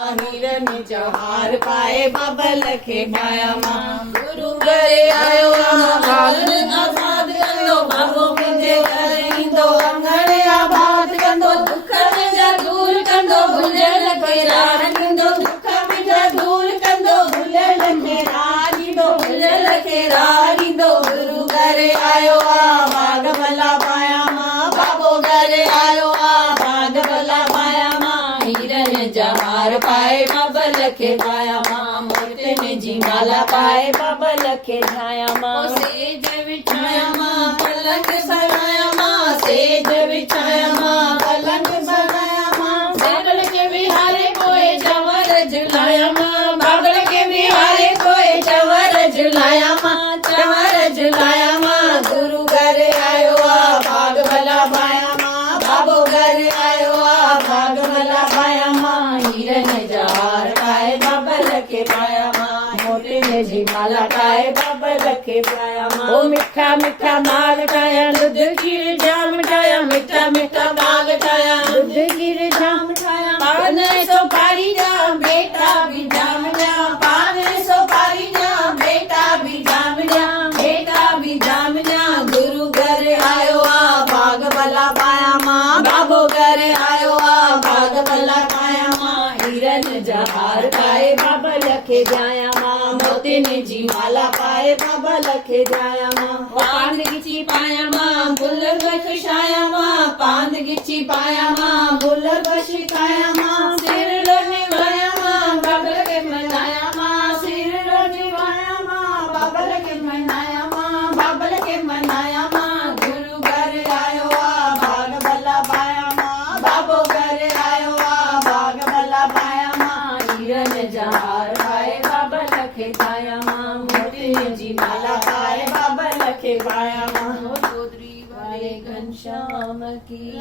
हिरन जवाहर पाए बाबा लखे पाया मां गुरु घरे आयो आबाद आबाद कंदो बाबो मुंहिंजे घर ईंदो अंगणे आबाद कंदो दुख मुंहिंजा दूर कंदो भुलियल खे रांदींदो दुख मुंहिंजा दूर कंदो भुलियल खे रांदींदो भुलियल खे रांदींदो गुरु घरे आयो बाग भला पाया मां बाबो घरे आयो बाग भला पाया मां हिरन जवाहर पाए बाबा लखे पाया मां मोतियुनि जी माला पाए बाबा लखे ठाया मां सेज विछाया मां पलंग सजाया मां सेज विछाया मां पलंग सजाया मां बाबल के बिहारे कोई जवर झुलाया मां बाबल के बिहारे कोई जवर झुलाया मां जवर झुलाया मां गुरु घरे आयो बाग भला पाया मां बाबो घरे आयो बाग भला पाया मां हिरन जवाहर पाए बाबा लखे पाया मां मोतियुनि जी माला पाए बाबा लखे पाया मां ओ मिठा मिठा माल ठाया दूध खीर जाम ठाया मिठा मिठा माल ठाया दूध खीर जाम ठाया पान सुपारी जाम बेटा भी जाम जाम पान सुपारी जाम बेटा भी जाम जाम बेटा भी जाम जाम गुरु घरे आयो बाग भला पाया मां बाबो घरे आयो बाग भला पाया मां हिरन जवाहर पाए बाबा लखे जाया मां मोतियुनि जी माला पाए बाबा लखे जाया मां पान गिची पाया मां गुल बख्शाया मां पान गिची पाया मां गुल बख्शाया मां सिर निभाया मां बाबल के मनाया मां सिर निभाया मां बाबल के मनाया मां बाबल के मनाया मां गुरु घरे आयो बाग भला पाया मां बाबो घरे आयो बाग भला पाया मां हिरन जवाहर पाए बाबा लखे पाया मां मोतियुनि जी माला पाए बाबा लखे पाया मां चौधरी वाले घनश्याम की